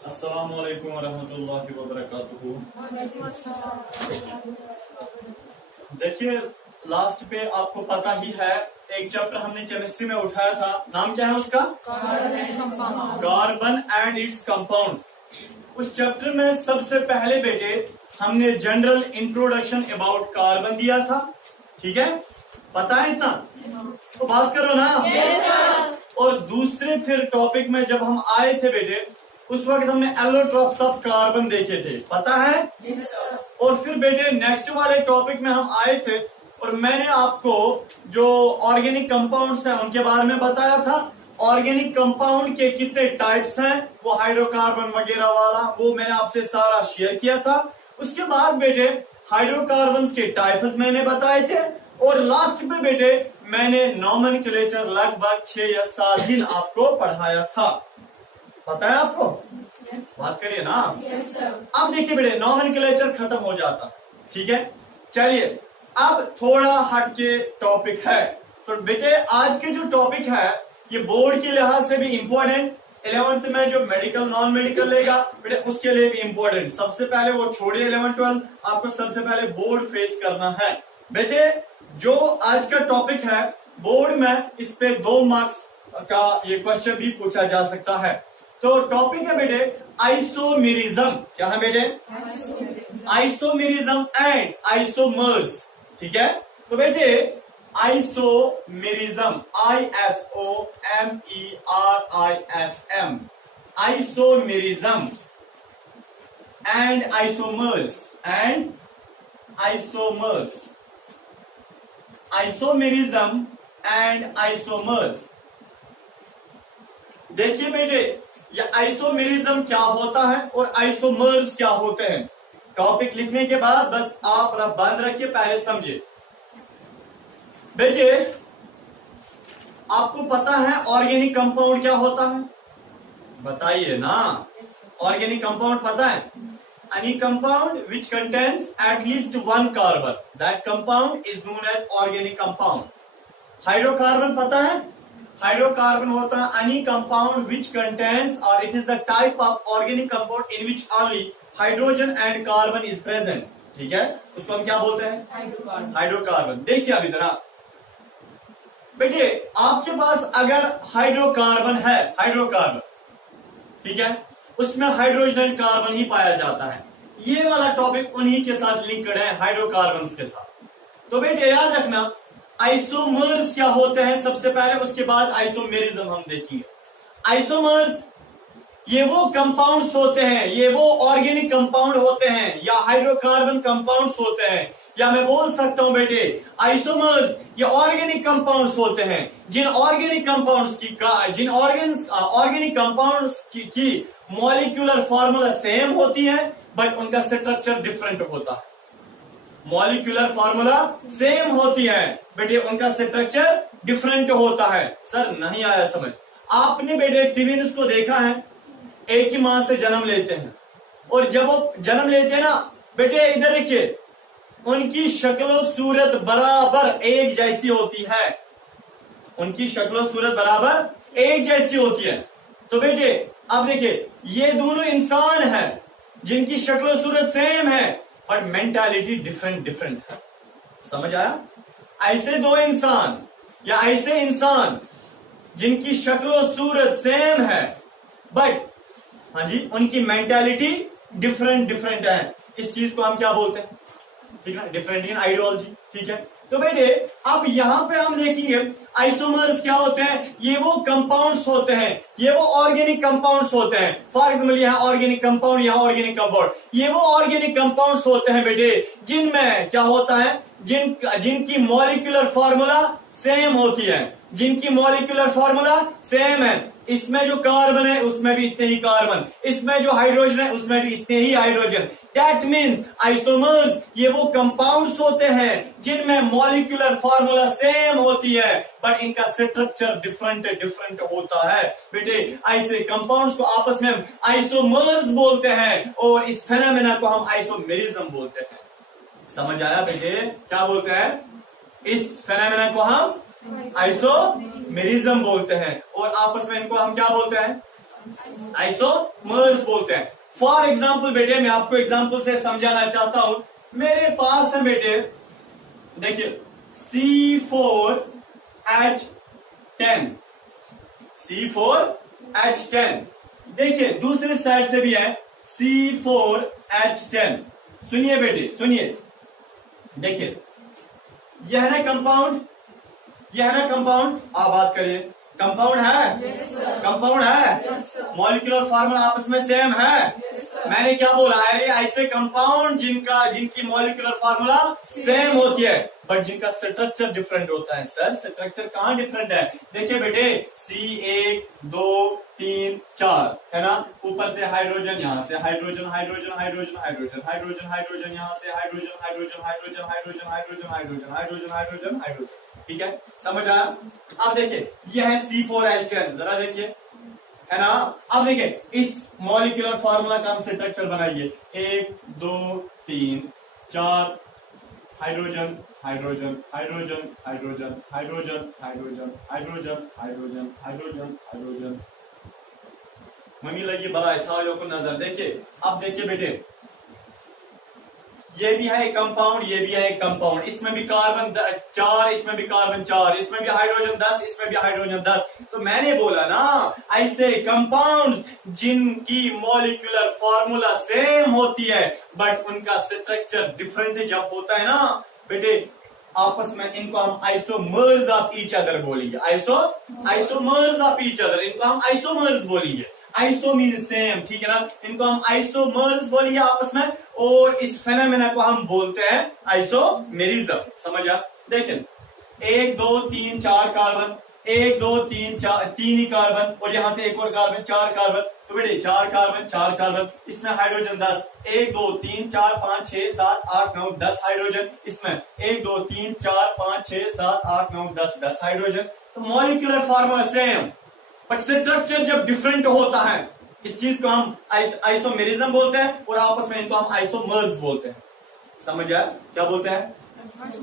अस्सलाम वालेकुम रहमतुल्लाहि व बरकातुहू। देखिए, लास्ट पे आपको पता ही है, एक चैप्टर हमने केमिस्ट्री में उठाया था, नाम क्या है उसका? Carbon and its compound. उस चैप्टर में सबसे पहले बेटे हमने जनरल इंट्रोडक्शन अबाउट कार्बन दिया था, ठीक है? पता है इतना? तो बात करो ना। और दूसरे फिर टॉपिक में जब हम आए थे बेटे, उस वक्त हमने एलोट्रॉप्स ऑफ कार्बन देखे थे, पता है? और फिर बेटे नेक्स्ट वाले टॉपिक में हम आए थे और मैंने आपको जो ऑर्गेनिक कंपाउंड्स हैं उनके बारे में बताया था। ऑर्गेनिक कंपाउंड के कितने टाइप्स हैं, वो हाइड्रोकार्बन वगैरह वाला, वो मैंने आपसे सारा शेयर किया था। उसके बाद बेटे हाइड्रोकार्बन्स के टाइप्स मैंने बताए थे और लास्ट में बेटे मैंने नॉमेनक्लेचर लगभग 6 या 7 दिन आपको पढ़ाया था। पता है आपको? बात करिए ना। अब देखिए बेटे नॉमेनक्लेचर खत्म हो जाता, ठीक है? चलिए अब थोड़ा हट के टॉपिक है। तो बेटे आज के जो टॉपिक है ये बोर्ड के लिहाज से भी इंपॉर्टेंट, 11th में जो मेडिकल नॉन मेडिकल लेगा बेटे उसके लिए भी इंपॉर्टेंट। सबसे पहले वो छोड़िए 11 12, आपको सबसे पहले बोर्ड फेस करना है। बेटे जो आज का टॉपिक है बोर्ड में इस पे 2 मार्क्स का ये क्वेश्चन भी पूछा जा सकता है। तो टॉपिक है बेटे आइसोमेरिज्म। क्या है बेटे? आइसोमेरिज्म एंड आइसोमर्स, ठीक है? तो बेटे isomerism, ISOMERISM, isomerism and isomers, isomerism and isomers. देखिए बेटे ये आइसोमेरिज्म क्या होता है और आइसोमर्स क्या होते हैं, टॉपिक लिखने के बाद बस आप बंद रखिए, पहले समझिए। बेटे आपको पता है ऑर्गेनिक कंपाउंड क्या होता है? बताइए ना। ऑर्गेनिक कंपाउंड पता है? Any compound which contains at least 1 carbon, that compound is known as organic compound. Hydrocarbon पता है? हाइड्रोकार्बन होता है एनी कंपाउंड विच कंटेन्स और it is the type of organic compound in which only hydrogen and carbon is present, ठीक है? उसको हम क्या बोलते हैं? हाइड्रोकार्बन। देखिए अभी तरह बेटे आपके पास अगर हाइड्रोकार्बन है, हाइड्रोकार्बन, ठीक है, उसमें हाइड्रोजन एंड कार्बन ही पाया जाता है। ये वाला टॉपिक उन्हीं के साथ लिंक्ड है, हाइड्रोकार्बन्स के साथ। तो बेटे याद रखना आइसोमर्स क्या होते हैं सबसे पहले, उसके बाद आइसोमेरिज्म हम देखेंगे। आइसोमर्स ये वो कंपाउंड्स होते हैं, ये वो ऑर्गेनिक कंपाउंड होते हैं या हाइड्रोकार्बन कंपाउंड्स होते हैं, या मैं बोल सकता हूं बेटे आइसोमर्स ये ऑर्गेनिक कंपाउंड्स होते हैं जिन ऑर्गेनिक कंपाउंड्स की मॉलिक्यूलर फॉर्मूला सेम होती है बट उनका स्ट्रक्चर डिफरेंट होता है। मॉलिक्यूलर फॉर्मूला सेम होती है बेटे उनका स्ट्रक्चर डिफरेंट होता है। सर नहीं आया समझ? आपने बेटे ट्विन्स को देखा है, एक ही मां से जन्म लेते हैं और जब वो जन्म लेते हैं ना बेटे इधर देखिए उनकी शक्लो सूरत बराबर एक जैसी होती है, उनकी शक्लो सूरत बराबर एक जैसी होती है। तो बेटे अब देखिए ये दोनों इंसान हैं जिनकी शक्लो सूरत सेम है बट मेंटालिटी डिफरेंट है। समझ आया? ऐसे 2 इंसान या ऐसे इंसान जिनकी शक्लो सूरत सेम है बट हाँ जी उनकी मेंटालिटी डिफरेंट है, इस चीज को हम क्या बोलते हैं? ठीक है, डिफरेंट इन आइडियोलॉजी, ठीक है? तो बेटे अब यहां पे हम देखेंगे आइसोमर्स क्या होते हैं। ये वो कंपाउंड्स होते हैं, ये वो ऑर्गेनिक कंपाउंड्स होते हैं। फॉर एग्जाम्पल यहाँ ऑर्गेनिक कंपाउंड, यहाँ ऑर्गेनिक कंपाउंड, ये वो ऑर्गेनिक कंपाउंड्स होते हैं बेटे जिनमें क्या होता है, जिनकी मॉलिक्यूलर फॉर्मूला सेम होती है, जिनकी मॉलिक्यूलर फॉर्मूला सेम है। इसमें जो कार्बन है उसमें भी इतने ही कार्बन, इसमें जो हाइड्रोजन है उसमें भी इतने ही हाइड्रोजन। दैट मीन्स आइसोमर्स ये वो कंपाउंड्स होते हैं जिनमें मॉलिक्यूलर फॉर्मूला सेम होती है बट इनका स्ट्रक्चर डिफरेंट होता है। बेटे ऐसे कंपाउंड्स को आपस में हम आइसोमर्स बोलते हैं और इस फेनोमेना को हम आइसोमेरिज्म बोलते हैं। समझ आया बेटे? क्या बोलते हैं? इस फेनोमेना को हम आइसोमेरिज्म बोलते हैं और आपस में इनको हम क्या बोलते हैं? आइसोमर्स बोलते हैं। फॉर एग्जाम्पल बेटे, मैं आपको एग्जाम्पल से समझाना चाहता हूं। मेरे पास है बेटे, देखिए C4H10, C4H10। देखिए दूसरी साइड से भी है C4H10। सुनिए बेटे, सुनिए, देखिए यह है ना कंपाउंड, यह है ना कंपाउंड। आप बात करिए, कंपाउंड है? कंपाउंड है? मॉलिक्यूलर फार्मूला आपस में सेम है? मैंने क्या बोला है? ऐसे कंपाउंड जिनकी मॉलिक्यूलर फार्मूला सेम होती है बट जिनका स्ट्रक्चर डिफरेंट होता है। सर स्ट्रक्चर कहाँ डिफरेंट है? देखिए बेटे, C1 2 3 4 है ना, ऊपर से हाइड्रोजन, यहाँ से hydrogen hydrogen hydrogen hydrogen hydrogen hydrogen, यहाँ से hydrogen hydrogen hydrogen hydrogen hydrogen hydrogen hydrogen hydrogen hydrogen. ठीक है, समझ आया? अब देखिए यह है C4H10, जरा देखिए, है ना। अब देखिए इस मॉलिक्यूलर फार्मूला का हम स्ट्रक्चर बनाइए। 1 2 3 4 hydrogen hydrogen hydrogen hydrogen hydrogen hydrogen hydrogen hydrogen hydrogen hydrogen. Mummy लगी बड़ा था को नजर। देखिए अब देखिए बेटे, ये भी है एक कंपाउंड, ये भी है एक कंपाउंड। इसमें भी कार्बन 4, इसमें भी कार्बन 4, इसमें भी हाइड्रोजन 10, इसमें भी हाइड्रोजन 10। तो मैंने बोला ना, ऐसे कंपाउंड्स जिनकी मॉलिक्यूलर फॉर्मूला सेम होती है बट उनका स्ट्रक्चर डिफरेंट जब होता है ना बेटे, आपस में इनको हम आइसोमर्स ऑफ ईच अदर बोलेंगे। आइसोमर्स ऑफ ईच अदर, इनको हम आइसोमर्स बोलेंगे। आइसो मीन सेम, ठीक है ना, इनको हम आइसोमर्स बोलेंगे आपस में, और इस फेनोमेना को हम बोलते हैं आइसोमेरिज्म। समझा? देखिए 1 2 3 4 कार्बन, 1 2 3 4, 3 ही कार्बन, और यहां से एक और कार्बन, 4 कार्बन। तो बेटे 4 कार्बन 4 कार्बन, इसमें हाइड्रोजन 10, 1 2 3 4 5 6 7 8 9 10 हाइड्रोजन, इसमें 1 2 3 4 5 6 7 8 9 10 10 हाइड्रोजन। तो molecular formula same but structure जब डिफरेंट होता है, इस चीज को हम आइसोमेरिज्म बोलते हैं, और आपस में इनको हम आइसोमर्स बोलते हैं। समझ आया? क्या बोलते हैं?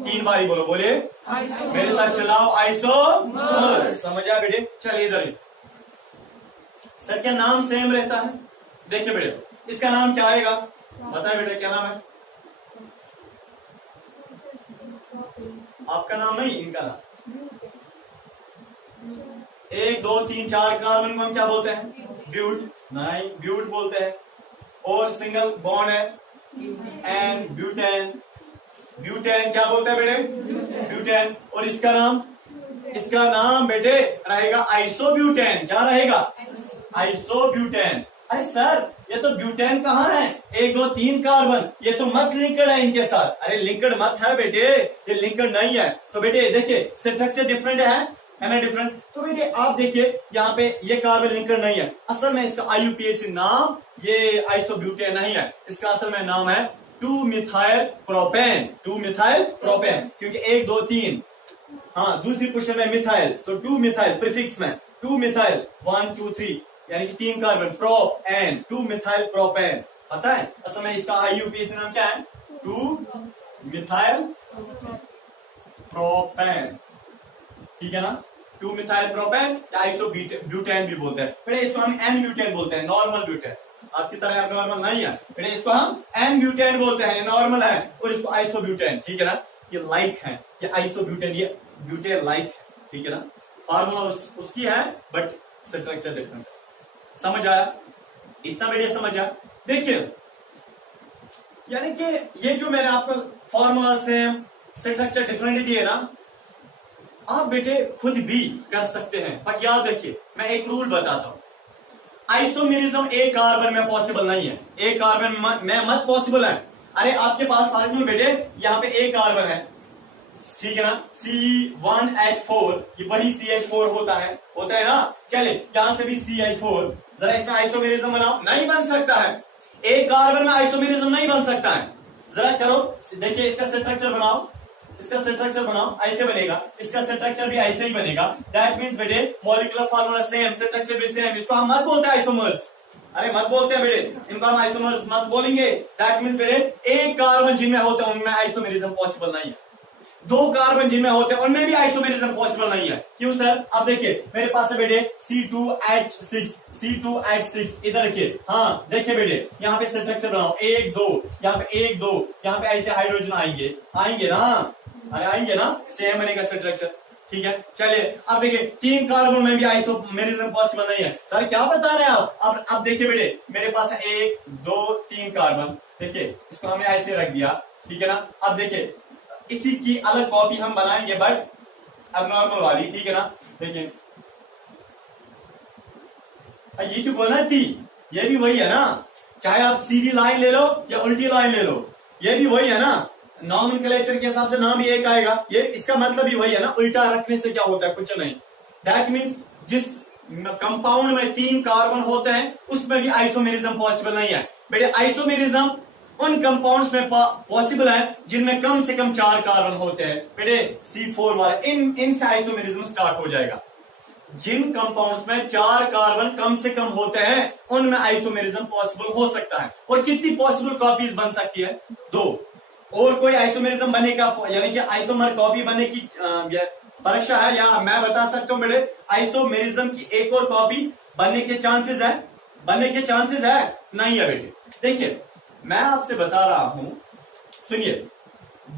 3 बारी बोलो, बोले मेरे साथ चलाओ, आइसोमर्स। समझ आया बेटे? चलिए इधर। सर क्या नाम सेम रहता है? देखिए बेटे, इसका नाम क्या आएगा? बताए बेटे, क्या नाम है? आपका नाम नहीं, इनका नाम। 1 2 3 4 कार्बन को हम क्या बोलते हैं? ब्यूट। नहीं, ब्यूट बोलते हैं। और सिंगल बॉन्ड है एन, ब्यूटेन। ब्यूटेन क्या बोलते हैं बेटे? ब्यूटेन। और इसका नाम बेटे रहेगा आइसोब्यूटेन। क्या रहेगा? आइसोब्यूटेन। अरे सर ये तो ब्यूटेन कहाँ है? 1 2 3 कार्बन, ये तो मत लिंक्ड है इनके साथ। अरे लिंक्ड मत है बेटे, ये लिंक्ड नहीं है। तो बेटे देखिए स्ट्रक्चर डिफरेंट है ना, डिफरेंट। तो बेटे आप देखिए यहाँ पे ये कार्बन लिंकर नहीं है, असल में इसका IUPAC नाम ये आइसोब्यूटेन नहीं है, इसका असल में नाम है 2 मिथाइल प्रोपेन। 2 मिथाइल प्रोपेन, क्योंकि 1 2 3, हाँ दूसरी पोजीशन में मिथाइल, तो 2 मिथाइल प्रीफिक्स में 2 मिथाइल 1 2 3 यानी कि 3 कार्बन, प्रोपेन, 2 मिथाइल प्रोपेन। पता है असल में इसका IUPAC नाम क्या है? 2 मिथाइल प्रोपेन। ठीक है ना, 2 मिथाइल प्रोपेन या आइसोब्यूटेन भी बोलते हैं। फिर इसको हम एन ब्यूटेन बोलते हैं, नॉर्मल ब्यूटेन। आपकी तरह नॉर्मल नहीं है, फिर इसको हम एन ब्यूटेन बोलते हैं, नॉर्मल है। और इसको आइसोब्यूटेन, ठीक है ना, ये लाइक है, ये आइसोब्यूटेन, ये ब्यूटेन लाइक है। ठीक है ना, फार्मूला उसकी है बट स्ट्रक्चर डिफरेंट। समझ आया? इतना बेटे समझ आया? देखिए यानी कि ये जो मैंने आपको फॉर्मूला सेम स्ट्रक्चर डिफरेंट दिए ना, आप बेटे खुद भी कर सकते हैं। बट याद रखिए मैं एक रूल बताता हूं, आइसोमेरिज्म एक कार्बन में पॉसिबल नहीं है, एक कार्बन में मत पॉसिबल है। अरे आपके पास फॉर एग्जाम्पल बेटे यहाँ पे एक कार्बन है, ठीक है ना, C1H4, ये वही CH4 होता है ना। चले यहां से भी CH4, जरा इसमें आइसोमेरिज्म बनाओ, नहीं बन सकता है। एक कार्बन में आइसोमेरिज्म नहीं बन सकता है। जरा करो, देखिए इसका स्ट्रक्चर बनाओ, इसका स्ट्रक्चर बनाओ, ऐसे बनेगा, इसका स्ट्रक्चर भी ऐसे ही बनेगा। दैट मीन्स बेटे मॉलिक्यूलर फार्मूला सेम, स्ट्रक्चर भी सेम। इसको हम मत बोलते आइसोमर्स, अरे मत बोलते हैं बेटे, इनको हम आइसोमर्स मत बोलेंगे। दैट मीन्स बेटे एक कार्बन जिनमें होता है उनमें आइसोमेरिज्म पॉसिबल नहीं है। दो कार्बन जिनमें होते हैं उनमें भी आइसोमेरिज्म पॉसिबल नहीं है। क्यों सर? अब देखिए मेरे पास है बेटे C2H6, C2H6 इधर देखिए, हाँ देखिए बेटे यहाँ पे स्ट्रक्चर बनाओ, एक दो, यहाँ पे एक दो, यहाँ पे ऐसे हाइड्रोजन आएंगे, आएंगे ना, अरे आएंगे ना, सेम बनेगा स्ट्रक्चर। ठीक है, चलिए अब देखिए तीन कार्बन में भी आइसोमेरिज्म पॉसिबल नहीं है। सर क्या बता रहे हैं आप? अब देखिए बेटे मेरे पास है एक दो तीन कार्बन, देखिए इसको हमने ऐसे रख दिया, ठीक है ना। अब देखिए इसी की अलग कॉपी हम बनाएंगे बट अब नॉर्मल वाली, ठीक है ना। देखिए ये क्यों बोलना थी, ये भी वही है ना, चाहे आप सीधी लाइन ले लो या उल्टी लाइन ले लो, ये भी वही है ना। नॉमेनक्लेचर के हिसाब से नाम भी एक आएगा, ये इसका मतलब भी वही है ना, उल्टा रखने से क्या होता है, कुछ नहीं। दैट मीन्स जिस कंपाउंड में तीन कार्बन होते हैं उसमें भी आइसोमेरिज्म पॉसिबल नहीं है बेटे। आइसोमेरिज्म उन कंपाउंड्स में पॉसिबल है जिनमें कम से कम चार कार्बन होते हैं बेटे, C4 वाले, इनसे आइसोमेरिज्म स्टार्ट हो जाएगा। जिन कंपाउंड्स में चार कार्बन कम से कम होते हैं उनमें आइसोमेरिज्म पॉसिबल हो सकता है। और कितनी पॉसिबल कॉपीज बन सकती है? दो। और कोई आइसोमेरिज्म बनने का यानी कि आइसोमर कॉपी बनने की परीक्षा है, या मैं बता सकता हूं बेटे आइसोमेरिज्म की एक और कॉपी बनने के चांसेस है? बनने के चांसेस है? नहीं है बेटे। देखिए मैं आपसे बता रहा हूं, सुनिए,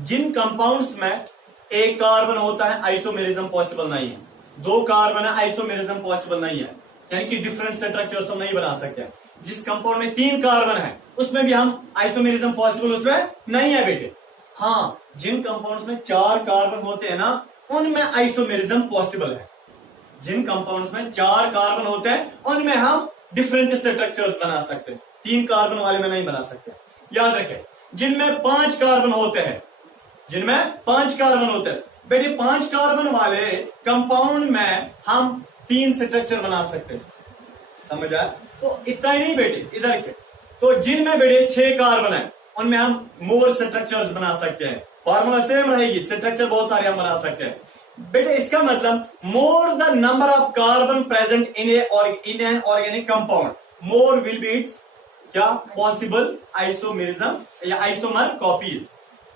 जिन कंपाउंड्स में एक कार्बन होता है आइसोमेरिज्म पॉसिबल नहीं है, दो कार्बन है आइसोमेरिज्म पॉसिबल नहीं है, यानी कि डिफरेंट स्ट्रक्चर्स हम नहीं बना सकते। जिस कंपाउंड में तीन कार्बन है उसमें भी हम आइसोमेरिज्म पॉसिबल उसमें नहीं है बेटे। हाँ, जिन कंपाउंड्स में चार कार्बन होते हैं ना उनमें आइसोमेरिज्म पॉसिबल है। जिन कंपाउंड्स में चार कार्बन होते हैं उनमें हम डिफरेंट स्ट्रक्चर्स बना सकते हैं, तीन कार्बन वाले में नहीं बना सकते। याद रखें, जिनमें पांच कार्बन होते हैं, जिनमें पांच कार्बन होते हैं बेटे, पांच कार्बन वाले कंपाउंड में हम तीन स्ट्रक्चर बना सकते हैं। समझ आया? तो इतना ही नहीं बेटे, इधर के तो जिनमें बेटे छह कार्बन है उनमें हम मोर स्ट्रक्चर्स बना सकते हैं। फॉर्मूला सेम रहेगी, स्ट्रक्चर बहुत सारे हम बना सकते हैं बेटे। इसका मतलब more the number of carbon present in an organic compound, more will be it's क्या पॉसिबल आइसोमेरिज्म या आइसोमर कॉपीज।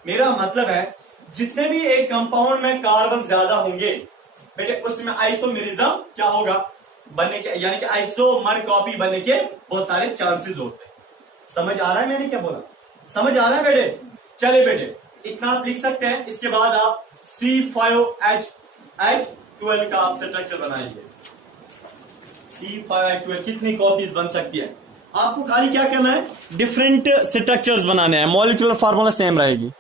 मेरा मतलब है जितने भी एक कंपाउंड में कार्बन ज्यादा होंगे बेटे उसमें आइसोमेरिज्म क्या होगा बनने के, यानी कि आइसोमर कॉपी बनने के बहुत सारे चांसेस होते हैं। समझ आ रहा है मैंने क्या बोला? समझ आ रहा है बेटे? चले बेटे इतना आप लिख सकते हैं। इसके बाद आप C5H12 का आप स्ट्रक्चर बनाएंगे। C5H12 कितनी कॉपीज बन सकती है? आपको खाली क्या करना है, डिफरेंट स्ट्रक्चर्स बनाने हैं, मॉलिक्यूलर फार्मूला सेम रहेगी।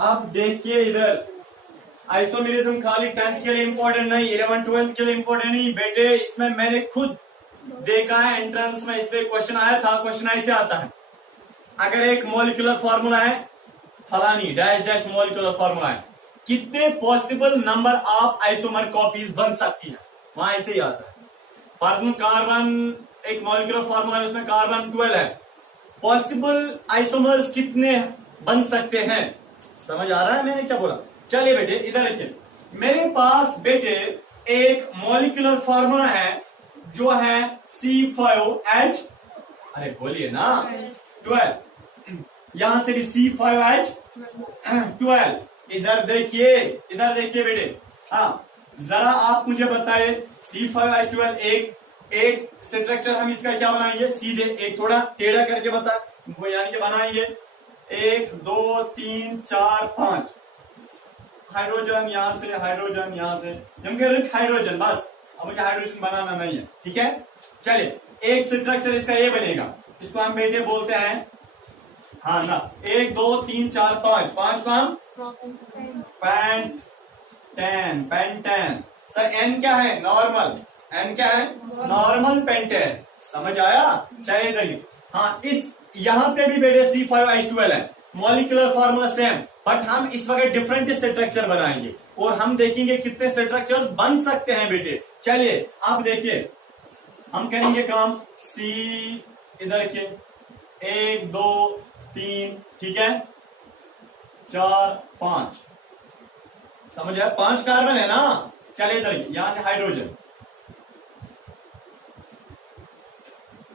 आप देखिए इधर, आइसोमेरिज्म खाली 10th के लिए इंपॉर्टेंट नहीं, 11th 12th के लिए इंपॉर्टेंट नहीं बेटे। इसमें मैंने खुद देखा है, एंट्रेंस में इस पे क्वेश्चन आया था। क्वेश्चन ऐसे आता है, अगर एक मॉलिक्यूलर फार्मूला है फलानी डैश डैश मॉलिक्यूलर फार्मूला है, कितने possible number of isomer copies बन सकती है, वहां ऐसे ही आता है। कार्बन एक मॉलिक्यूलर फार्मूला है, उसमें कार्बन 12 है, पॉसिबल आइसोमर्स कितने बन सकते हैं? समझ आ रहा है मैंने क्या बोला? चलिए बेटे इधर देखिए, मेरे पास बेटे एक मॉलिक्यूलर फार्मूला है जो है C5H, अरे बोलिए ना, 12। यहां से भी C5H12। इधर देखिए, इधर देखिए बेटे, हाँ जरा आप मुझे बताइए C5H12 एक स्ट्रक्चर हम इसका क्या बनाएंगे? सीधे एक थोड़ा टेढ़ा करके बता, यानी कि बनाएंगे 1 2 3 4 5 हाइड्रोजन यहां से, हाइड्रोजन यहां से, हाइड्रोजन बस। अब मुझे हाइड्रोजन बनाना नहीं है, ठीक है। चलिए एक स्ट्रक्चर इसका ये बनेगा, इसको हम बेटे बोलते हैं, हाँ ना, 1 2 3 4 5, पांच को हम पेंटेन। सर एन क्या है? नॉर्मल। एन क्या है? Normal pentane. समझ आया? चलिए इधर, हाँ इस यहां पे भी बेटे C5H12 है, मॉलिक्यूलर फार्मूला सेम, बट हम इस वक्त डिफरेंट स्ट्रक्चर बनाएंगे और हम देखेंगे कितने स्ट्रक्चर्स बन सकते हैं बेटे। चलिए आप देखिए, हम करेंगे काम C, इधर देखिए 1 2 3, ठीक है, 4 5, समझ आया? 5 कार्बन है ना। चलिए इधर यहां से हाइड्रोजन।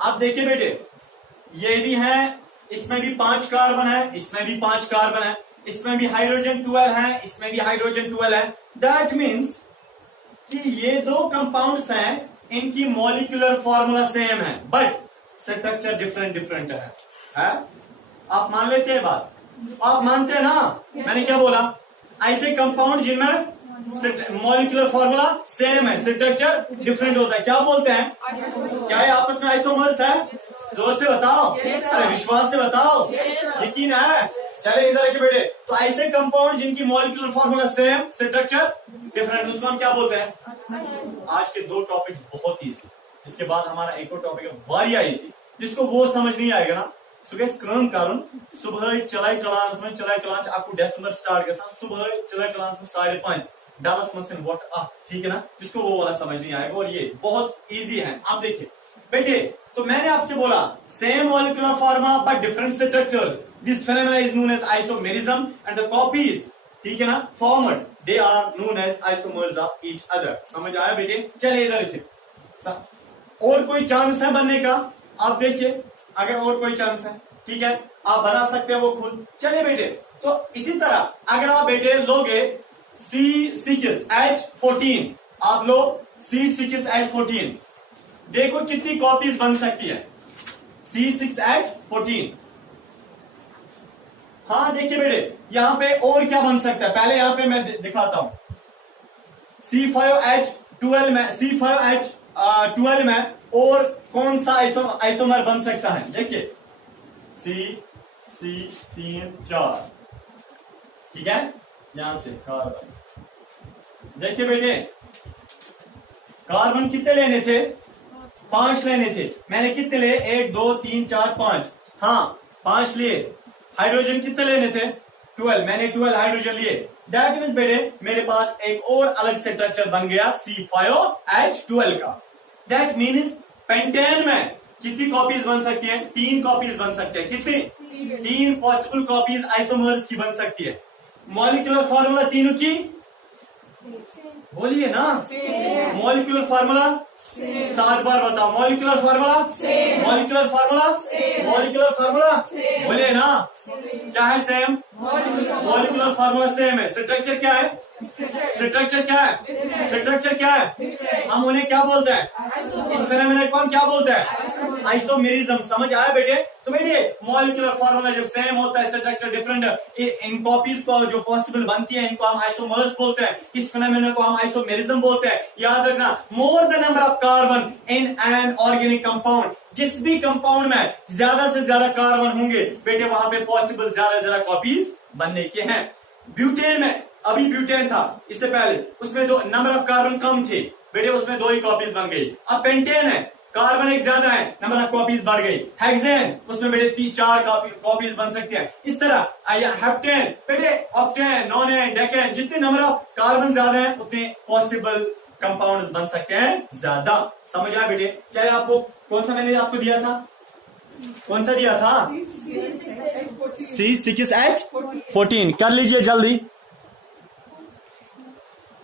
आप देखिए बेटे, ये भी है इसमें भी 5 कार्बन है, इसमें भी 5 कार्बन है, इसमें भी हाइड्रोजन 12 है, इसमें भी हाइड्रोजन 12 है। दैट मीन्स कि ये दो कंपाउंड्स हैं, इनकी मॉलिक्यूलर फॉर्मूला सेम है बट स्ट्रक्चर डिफरेंट डिफरेंट है? आप मान लेते हैं बात? आप मानते हैं ना? मैंने क्या बोला? ऐसे कंपाउंड जिनमें मॉलिक्यूलर फॉर्मूला सेम है, स्ट्रक्चर डिफरेंट होता है, क्या बोलते हैं? क्या ये आपस में आइसोमर्स है? जोर से बताओ, अरे विश्वास से बताओ, यकीन है? चले इधर रखिए बेटे। तो ऐसे कंपाउंड जिनकी molecular formula same, structure different, उसको हम क्या बोलते हैं? आज के दो टॉपिक बहुत इजी, इसके बाद हमारा एक और टॉपिक है वारिया इजी, जिसको वो समझ नहीं आएगा ना, सुबह काम कारण सुबह चलाई चलान आपको डेसिमल स्टार्ट कर सुबह चलाई चलान 5:30 डालस मसन वॉट ठीक है ना, जिसको वो वाला समझ नहीं आएगा, और ये बहुत इजी है। आप देखिए बेटे, तो मैंने आपसे बोला same molecular formula but different structures, this phenomena is known as isomerism and the copies, ठीक है ना, formed they are known as isomers of each other. समझ आया बेटे? चलिए इधर देखिए, और कोई चांस है बनने का? आप देखिए, अगर और कोई चांस है, ठीक है, आप बना सकते हैं वो खुद। चलिए बेटे, तो इसी तरह अगर आप बेटे लोगे C6H14, आप लो C6H14, देखो कितनी कॉपीज बन सकती है C6H14। हाँ देखिए बेटे, यहां पे और क्या बन सकता है, पहले यहां पे मैं दिखाता हूं। C5H12 में, C5H12 में और कौन सा आइसोमर बन सकता है? देखिए C3 4, ठीक है, यहां से कार्बन। देखिए बेटे, कार्बन कितने लेने थे? 5 लेने थे। मैंने कितने लिए? 1 2 3 4 5, हाँ 5 लिए। हाइड्रोजन कितने लेने थे? 12, मैंने 12 हाइड्रोजन लिए। दैट मीन्स बेटे मेरे पास एक और अलग से स्ट्रक्चर बन गया C5H12 का। दैट मीन्स पेंटेन में कितनी कॉपीज बन सकती है? 3 कॉपीज बन सकती है। कितनी? 3 पॉसिबल कॉपीज आइसोमर्स की बन सकती है। मॉलिक्यूलर फॉर्मूला तीनों की बोलिए ना, मॉलिक्यूलर फॉर्मूला 7 बार बताओ। Molecular formula, molecular formula, molecular formula, बोलिए ना, क्या है? सेम। मॉलिक्यूलर फॉर्मूला सेम है। स्ट्रक्चर क्या है? स्ट्रक्चर क्या है? स्ट्रक्चर क्या है? हम उन्हें क्या बोलते हैं? इस फेनोमेना को हम क्या बोलते हैं? आइसोमेरिज्म। समझ आया बेटे? तो बेटे मॉलिक्यूलर फॉर्मूला जब सेम होता है, स्ट्रक्चर डिफरेंट, इन कॉपीज को जो पॉसिबल बनती है इनको हम आइसोमर्स बोलते हैं, इस फेनोमेना को हम आइसोमेरिज्म बोलते हैं। याद रखना, more the number of carbon in an organic compound, जिस भी कंपाउंड में ज्यादा से ज्यादा कार्बन होंगे बेटे वहां पे पॉसिबल ज्यादा से ज्यादा कॉपीज बनने के हैं। ब्यूटेन में, अभी ब्यूटेन था इससे पहले, उसमें दो नंबर ऑफ कार्बन कम थे बेटे, उसमें 2 ही कॉपीज बन गई। अब पेंटेन है, कार्बन एक ज्यादा है, नंबर ऑफ कॉपीज बढ़ गई। हेक्सेन, उसमें बेटे 4 कॉपीज बन सकती हैं। इस तरह हेप्टेन बेटे, ऑक्टेन, नोनेन, डेकेन, जितने नंबर ऑफ कार्बन ज्यादा है उतने पॉसिबल कंपाउंड्स बन सकते हैं ज्यादा। समझ आया बेटे? चाहे आपको कौन सा मैंने आपको दिया था, कौन सा दिया था? C6H14 कर लीजिए जल्दी।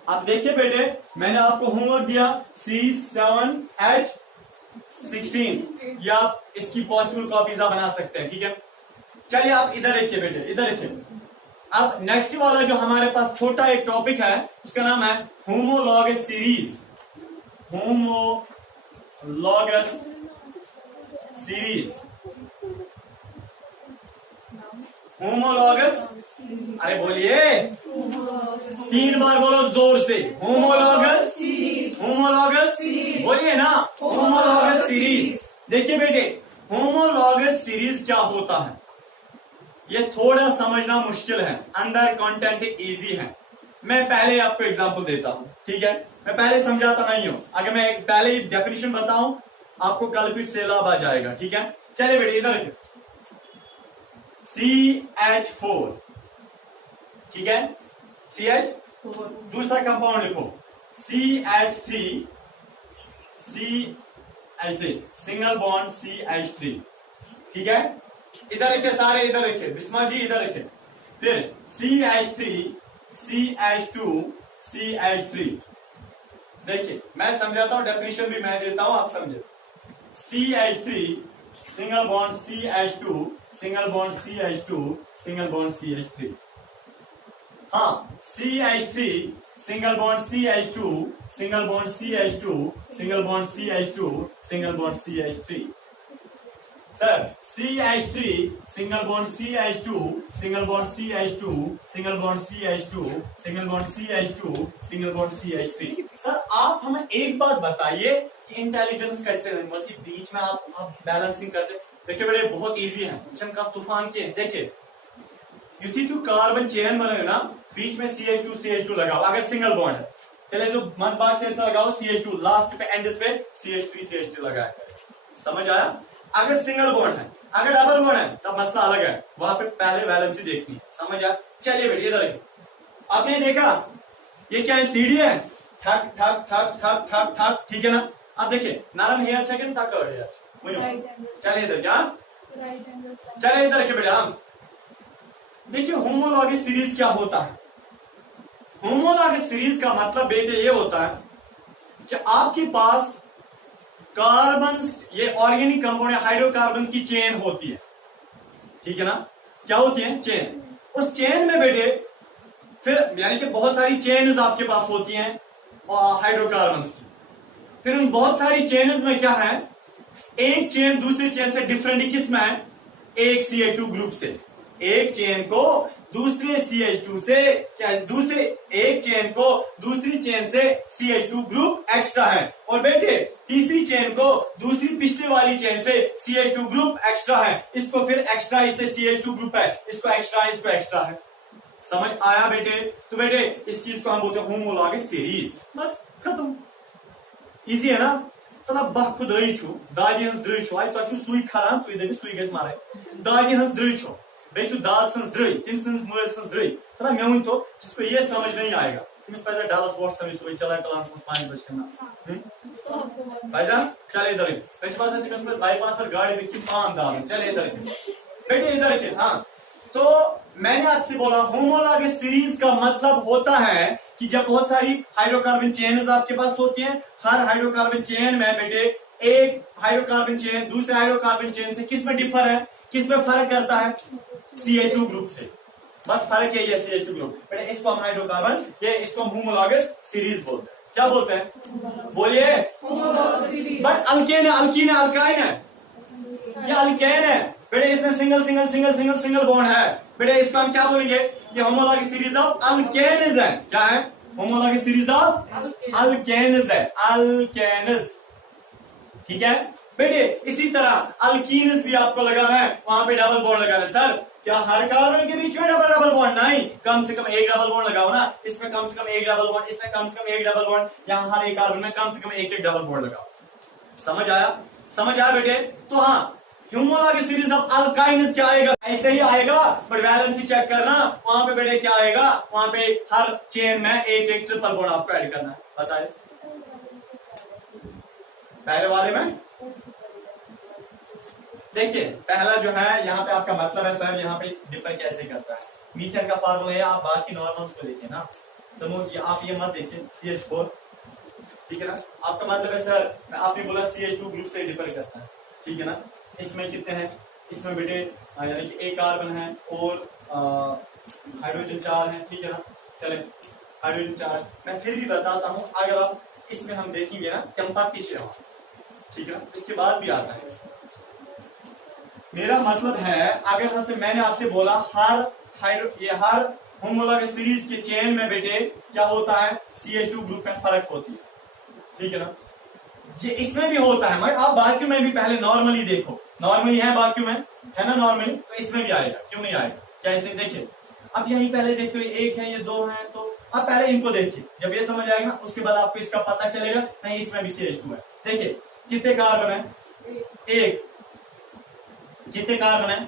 अब देखिए बेटे, मैंने आपको होमवर्क दिया C7H16, या आप इसकी पॉसिबल कॉपीज आप बना सकते हैं, ठीक है। चलिए आप इधर देखिए बेटे, इधर देखिए। अब नेक्स्ट वाला जो हमारे पास छोटा एक टॉपिक है उसका नाम है homologous series. Homologous series, homologous, अरे बोलिए 3 बार बोलो जोर से, होमोलॉगस, होमोलॉगस, बोलिए ना, होमोलॉगस सीरीज। देखिए बेटे, होमोलॉगस सीरीज क्या होता है ये थोड़ा समझना मुश्किल है, अंदर कंटेंट इजी है। मैं पहले आपको एग्जांपल देता हूं, ठीक है, मैं पहले समझाता नहीं हूं। अगर मैं पहले ही डेफिनेशन बताऊं आपको कल फिर सैलाब आ जाएगा, ठीक है। चलिए बेटे इधर रखिए, CH4, ठीक है, CH, दूसरा कंपाउंड लिखो CH3, C ऐसे सिंगल बॉन्ड CH3, ठीक है। इधर लिखे सारे, इधर लिखे, बिस्मा जी इधर लिखे। फिर CH3, CH2, CH3। देखिए मैं समझाता हूं, डेफिनेशन भी मैं देता हूं, आप समझे। CH3 single bond CH2, single bond CH2, single bond CH3। हाँ, CH3, single bond CH2, single bond CH2, single bond CH2, single bond CH3। Sir CH3, single bond CH2, single bond CH2, single bond CH2, single bond CH2, single bond CH3। Sir आप हमें एक बात बताइए कि intelligence कैसे बीच में आप balancing करते। देखिए बेटे बहुत इजी है, का तूफान के देखिए युति तू कार्बन चेन बनाए ना, बीच में CH2 लगाओ अगर सिंगल बॉन्ड है, पहले जो मध्य भाग से लगाओ CH2, लास्ट पे एंड पे CH3 लगाया। समझ आया? अगर सिंगल बॉन्ड है, अगर डबल बॉन्ड है तब मसला अलग है, वहां पे पहले वैलेंसी देखनी है। समझ आया? चलिए बेटे इधर आपने देखा ये क्या है, सीढ़ी है, ठक ठक ठक ठक ठक ठक, ठीक है ना। अब देखिए नरम है अच्छा कि तक चलिए इधर क्या, चलिए इधर रखिए बेटा। देखिए होमोलॉगी सीरीज क्या होता है। होमोलॉगी सीरीज का मतलब बेटे ये होता है कि आपके पास कार्बन, ये ऑर्गेनिक कंपाउंड हाइड्रोकार्बन की चेन होती है, ठीक है ना। क्या होती है? चेन। उस चेन में बेटे फिर यानी कि बहुत सारी चेन्स आपके पास होती हैं हाइड्रोकार्बन की। फिर उन बहुत सारी चेन्स में क्या है, एक चेन दूसरी चेन से डिफरेंट किस में है, एक CH2 ग्रुप से। एक चेन को दूसरे CH2 से क्या है, दूसरे एक चेन को दूसरी चेन से CH2 ग्रुप एक्स्ट्रा है, और बेटे तीसरी चेन को दूसरी पिछले वाली चेन से CH2 ग्रुप एक्स्ट्रा है। इसको फिर एक्स्ट्रा, इससे CH2 ग्रुप है, इसको एक्स्ट्रा, इसको एक्स्ट्रा है। समझ आया बेटे? तो बेटे इस चीज को हम बोलते हैं होमोलॉगी सीरीज। बस खत्म, इजी है ना। तो बह खुदाई छु दादी हंस द्रई छु आई तो सुई खरान तु दे सुई गस मारे दादी हंस द्रई छु बे छु दाद सन्स द्रई तिम सन्स मोबाइल सन्स द्रई। तो मैं हूं तो जिसको ये समझ नहीं आएगा तिमिस पैसा डालस वॉट समी सुई चला क्लास में 5 बजे करना भाईजान। चले इधर बेच पास है तिमिस पास बाईपास पर गाड़ी में की पान दाम। चले इधर बेटे इधर के। हाँ तो मैंने आपसे बोला होमोलॉगी सीरीज का मतलब होता है कि जब बहुत सारी हाइड्रोकार्बन चेन्स आपके पास होती हैं, हर हाइड्रोकार्बन चेन में बेटे एक हाइड्रोकार्बन चेन दूसरे हाइड्रोकार्बन चेन से किस में डिफर है, किस में फर्क करता है, CH2 ग्रुप से। बस फर्क यही है CH2 ग्रुप। बेटे इसको हम हाइड्रोकार्बन, ये इसको हम होमोलॉगी सीरीज बोलते हैं। क्या बोलते हैं बोलिए? बट अल्केन है, अल्कीन है, अल्काइन है, ये अल्केन है बेटे। इसमें single single single single single bond है बेटे। इसको हम क्या बोलेंगे? ये होमोलॉगी सीरीज ऑफ अल्केन्स है। क्या है? होमोलॉगी सीरीज ऑफ अल्केन्स है, अल्केन्स, ठीक है बेटे। इसी तरह अल्कीन्स भी आपको लगाना है, वहां पे डबल बॉन्ड लगाना है। सर क्या हर कार्बन के बीच में डबल डबल बॉन्ड? नहीं, कम से कम एक डबल बॉन्ड लगाओ ना। इसमें कम से कम एक डबल बॉन्ड, इसमें कम से कम एक डबल बॉन्ड, यहाँ हर एक कार्बन में कम से कम एक एक डबल बॉन्ड लगाओ। समझ आया? समझ आया बेटे? तो हाँ होमोलॉगी सीरीज ऑफ अल्काइन्स क्या आएगा? ऐसे ही आएगा, बट वैलेंसी चेक करना, वहां पे बेटे क्या आएगा, वहां पे हर चेन में एक एक ट्रिपल बॉन्ड आपको ऐड करना है। बताइए पहले वाले में देखिए पहला जो है यहाँ पे आपका मतलब है सर यहाँ पे डिफर कैसे करता है। मीथेन का फार्मूला है, आप बाकी नॉर्मल्स को देखिए ना, समझो आप ये मत देखिए CH4, ठीक है ना। आपका मतलब है सर आपने बोला CH2 ग्रुप से डिफर करता है, ठीक है ना। इसमें कितने हैं? इसमें बेटे यानी कि एक कार्बन है और हाइड्रोजन 4 है, ठीक है ना। चले हाइड्रोजन 4 मैं फिर भी बताता हूँ, अगर आप इसमें हम देखेंगे ना कंपाती से, ठीक है ना, इसके बाद भी आता है। मेरा मतलब है अगर से मैंने आपसे बोला हर होमोलॉगी सीरीज के चेन में बेटे क्या होता है, CH2 ग्रुप में फर्क होती है, ठीक है ना। ये इसमें भी होता है, मगर आप बाकी में भी पहले नॉर्मली देखो, नॉर्मली है बाकी में, है ना नॉर्मली, तो इसमें भी आएगा, क्यों नहीं आएगा? कैसे देखिए, अब यही पहले देखते हुए एक है ये दो है, तो आप पहले इनको देखिए, जब ये समझ आएगा ना उसके बाद आपको इसका पता चलेगा नहीं इसमें भी CH2 है। देखिए कितने कार्बन है? एक। कितने कार्बन है?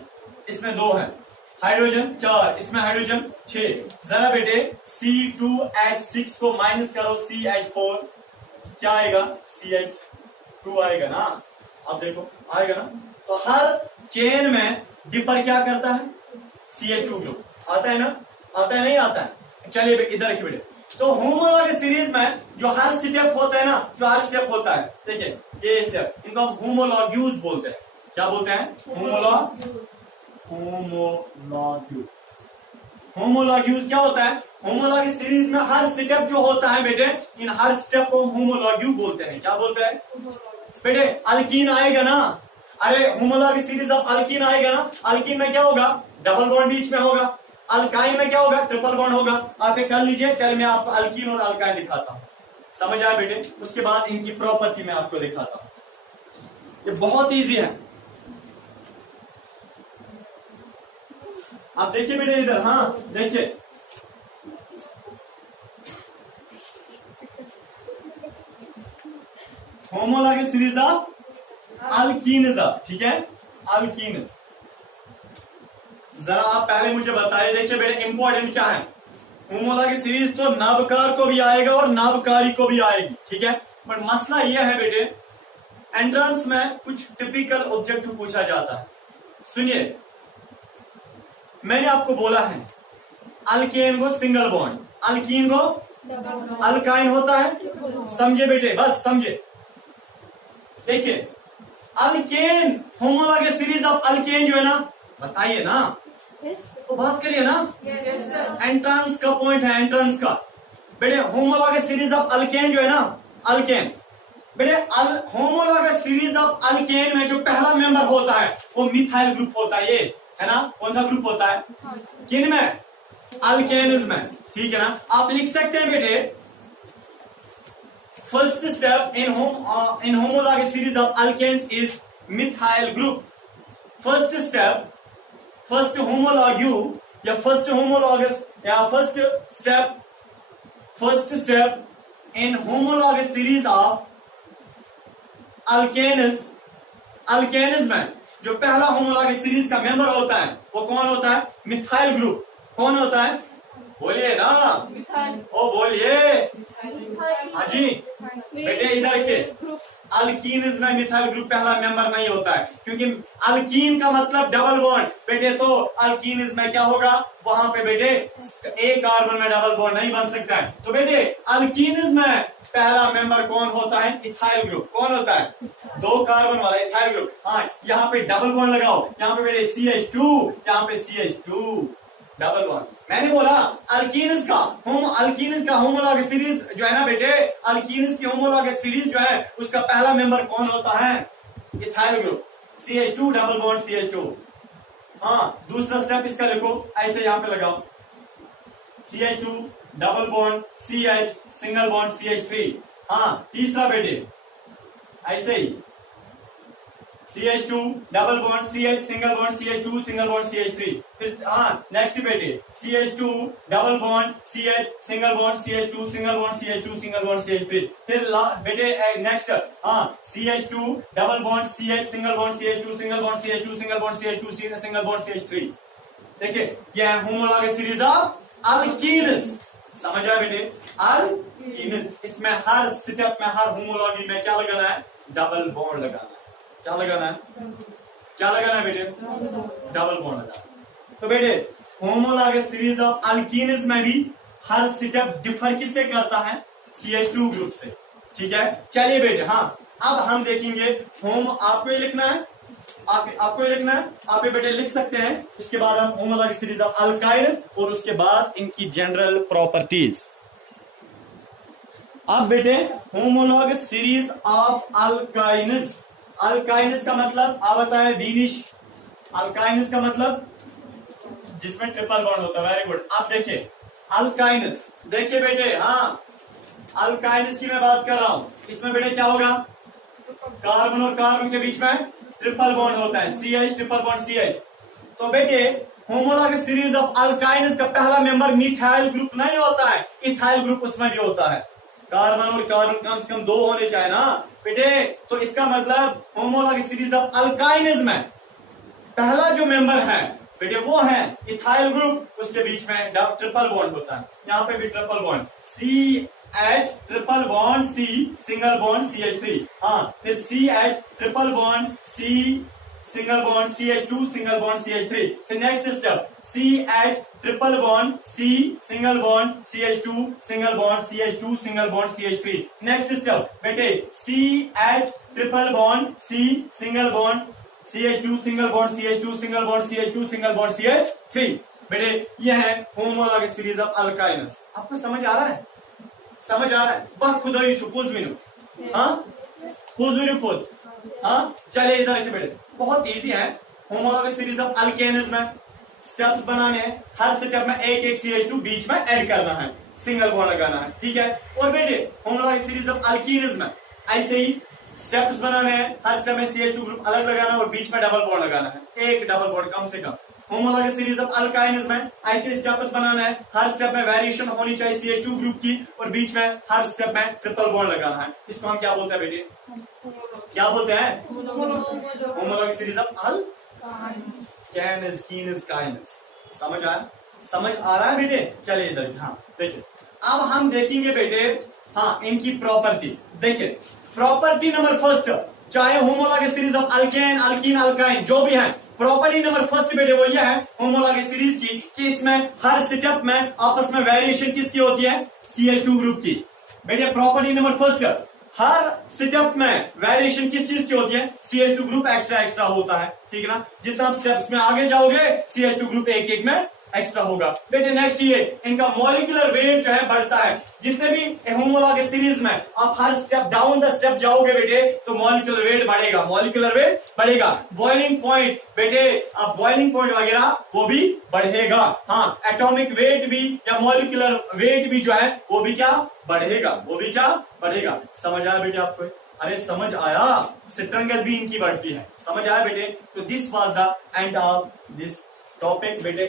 इसमें 2 है। हाइड्रोजन 4, इसमें हाइड्रोजन 6। जरा बेटे C2H6 को माइनस करो CH4, क्या आएगा? CH2 आएगा ना। अब देखो आएगा ना। तो हर चेन में डिपर क्या करता है? CH2 ग्रुप आता है ना, आता है नहीं आता है? चलिए इधर रखिए बेटे। तो होमोलॉगी सीरीज में जो हर स्टेप होता है ना, जो हर स्टेप होता है, देखिए ये स्टेप, इनको हम होमोलॉग्यूज बोलते हैं। क्या बोलते हैं? होमोलॉग्यूज। होमोलॉग्यूज क्या होता है? होमोलॉग सीरीज में हर स्टेप जो होता है बेटे, इन हर स्टेप को होमोलॉग्यू बोलते हैं। क्या बोलते हैं बेटे? अल्कीन आएगा ना, अरे होमोलॉग सीरीज ऑफ अल्कीन आएगा ना, अल्कीन में क्या होगा? डबल बॉन्ड बीच में होगा। अल्काइन में क्या होगा? ट्रिपल बॉन्ड होगा। आप एक कर लीजिए, चल मैं आपको अल्कीन और अल्काइन दिखाता हूं, समझ आया बेटे? उसके बाद इनकी प्रॉपर्टी मैं आपको दिखाता हूं। ये बहुत इजी है। आप देखिए बेटे इधर, हाँ देखिए, होमोलॉग सीरीज ऑफ अल्कीन्स, ठीक है, अल्कीन्स। जरा आप पहले मुझे बताइए, देखिए बेटे इंपॉर्टेंट क्या है, होमोलॉग सीरीज तो नवकार को भी आएगा और नवकारी को भी आएगी, ठीक है, बट मसला यह है बेटे, एंट्रेंस में कुछ टिपिकल ऑब्जेक्टिव पूछा जाता है। सुनिए, मैंने आपको बोला है अल्केन को सिंगल बॉन्ड, अल्कीन को अल्काइन होता है, समझे बेटे? बस समझे। देखिए alkane, homologue series of alkane जो है ना, बताइए ना, तो बात करिए ना। एंट्रांस का पॉइंट है, एंट्रांस का बेटे। होमोलॉग सीरीज ऑफ अल्केन जो है ना, अल्केन बेटे, होमोलॉग सीरीज ऑफ अल्केन में जो पहला मेंबर होता है वो मिथाइल ग्रुप होता है, ये है ना। कौन सा ग्रुप होता है? किन में? अल्केन्स में, ठीक है ना। आप लिख सकते हैं बेटे, first step in homolog series of alkanes is methyl group. First step, first homologue या फर्स्ट होमोलॉगस या first step in homologue series of alkanes, alkanes में जो पहला होमोलॉग सीरीज का मेंबर होता है वो कौन होता है? Methyl group. कौन होता है? बोलिए ना, ओ बोलिए। हाँ जी बेटे, इधर के अल्कीन्स में मिथाइल ग्रुप पहला मेंबर नहीं होता है, क्योंकि अल्कीन का मतलब डबल बॉन्ड बेटे, तो अल्कीन्स में क्या होगा? वहां पे बेटे एक कार्बन में डबल बॉन्ड नहीं बन सकता है। तो बेटे अल्कीन्स में पहला मेंबर कौन होता है? Ethyl group. कौन होता है? 2 कार्बन वाला इथाइल ग्रुप। हाँ, यहाँ पे डबल बॉन्ड लगाओ, यहाँ पे बेटे CH2, यहाँ पे CH2 डबल बॉन्ड। मैंने बोला अल्कीन्स का होमोलॉग सीरीज जो है ना बेटे, अल्कीन्स की होमोलॉग सीरीज जो है उसका पहला मेंबर कौन होता है? Ethyl group, CH2 double bond CH2। हाँ, दूसरा स्टेप इसका लिखो, ऐसे यहां पे लगाओ, CH2 double bond CH single bond CH3। हाँ, तीसरा बेटे ऐसे ही CH2 double bond CH single bond CH2 single bond CH3। फिर हाँ नेक्स्ट बेटे CH2 double bond CH single bond CH2 single bond CH2 single bond CH3। फिर बेटे next हाँ CH2 double bond CH single bond CH2 single bond CH2 single bond CH2 single bond CH3। देखिए यह है homologue series of alkenes. समझ आया बेटे? Alkenes, इसमें हर स्टेप में, हर होमोलॉगी में क्या लगाना है? डबल बॉन्ड लगाना है। क्या लगाना है? क्या लगाना है बेटे? डबल बॉन्ड लगाना। तो बेटे होमोलॉग सीरीज ऑफ अल्कीन्स में भी हर स्टेप डिफर किससे करता है? CH2 ग्रुप से, ठीक है। चलिए बेटे, हाँ अब हम देखेंगे आपको ये लिखना है, आपको ये लिखना है, आप ये बेटे लिख सकते हैं। इसके बाद हम होमोलॉग सीरीज ऑफ अल्काइन्स और उसके बाद इनकी जनरल प्रॉपर्टीज। अब बेटे homologue series of alkynes, alkynes का मतलब आप बताएं बीनिश, अल्काइन्स का मतलब जिसमें ट्रिपल बॉन्ड होता है। Very good. आप देखिए अल्काइन्स, देखिए बेटे, हाँ अल्काइन्स की मैं बात कर रहा हूं। इसमें बेटे क्या होगा? कार्बन और कार्बन के बीच में ट्रिपल बॉन्ड होता है, CH ट्रिपल बॉन्ड CH। तो बेटे होमोलॉग सीरीज ऑफ अल्काइन्स का पहला मेंबर मिथाइल ग्रुप नहीं होता है, इथाइल ग्रुप उसमें भी होता है। कार्बन और कार्बन कम से कम 2 होने चाहिए ना बेटे। तो इसका मतलब होमोलॉग सीरीज ऑफ अल्काइन्स में पहला जो मेंबर है बेटे वो है इथाइल ग्रुप, उसके बीच में ट्रिपल बॉन्ड होता है। यहाँ पे भी triple bond CH triple bond C single bond CH3। हाँ, फिर CH triple bond C single bond CH2 single bond CH3। फिर next step CH triple bond C single bond CH2 single bond CH2 single bond CH3। Next step बेटे CH triple bond C single bond CH2 single bond CH2 single bond CH2 single bond CH3। बेटे ये है homologous series of अल्काइनस। आपको समझ आ रहा है? समझ आ रहा है? बस खुद ही छुपूज भी हाँ खुद हाँ। चलिए इधर रखिए बेटे, बहुत इजी है। होमोलॉगस सीरीज ऑफ अल्केन्स में स्टेप्स बनाने हैं, हर स्टेप में एक एक CH2 बीच में ऐड करना है, सिंगल बॉन्ड लगाना है, ठीक है। और बेटे होमोलॉगस सीरीज ऑफ अल्कीन्स में ऐसे ही स्टेप्स बनाने हैं, हर स्टेप में CH2 ग्रुप अलग लगाना है और बीच में डबल बॉन्ड लगाना है, एक डबल बॉन्ड कम से कम। होमोलॉगस सीरीज ऑफ अल्काइन्स में ऐसे स्टेप्स बनाना है, हर स्टेप में वेरिएशन होनी चाहिए CH2 ग्रुप की और बीच में हर स्टेप में ट्रिपल बॉन्ड लगाना है। इसको हम क्या बोलते हैं बेटे? क्या बोलते हैं? होमोलॉगस सीरीज ऑफ अल्काइन्स कीन्स काइन्स। समझ आया? समझ आ रहा है बेटे? चलिए इधर हाँ देखिए, अब हम देखेंगे बेटे हाँ इनकी प्रॉपर्टी। देखिए प्रॉपर्टी नंबर फर्स्ट, चाहे homologous series of alkane alkene alkyne जो भी है, प्रॉपर्टी नंबर फर्स्ट बेटे वो ये है होमोलॉगस सीरीज की कि इसमें हर स्टेप में आपस में वेरिएशन किसकी होती है? CH2 ग्रुप की। बेटे प्रॉपर्टी नंबर फर्स्ट, हर स्टेप में वेरिएशन किस चीज की होती है? CH2 ग्रुप एक्स्ट्रा होता है, ठीक है ना। जितना आप स्टेप्स में आगे जाओगे CH2 ग्रुप एक एक में एक्स्ट्रा होगा। बेटे नेक्स्ट ये इनका मॉलिक्यूलर वेट जो है बढ़ता है। जितने भी होमोलॉगस सीरीज में आप हर स्टेप डाउन द स्टेप जाओगे बेटे तो मॉलिक्यूलर वेट बढ़ेगा, मॉलिक्यूलर वेट बढ़ेगा। बॉइलिंग पॉइंट बेटे अब बॉइलिंग पॉइंट वगैरह वो भी बढ़ेगा। हाँ एटॉमिक वेट भी या मॉलिक्यूलर वेट भी जो है वो भी क्या बढ़ेगा, वो भी क्या बढ़ेगा। समझ आया बेटे आपको? अरे समझ आया? स्ट्रेंथ भी इनकी बढ़ती है। समझ आया बेटे? तो this was the end of this topic बेटे।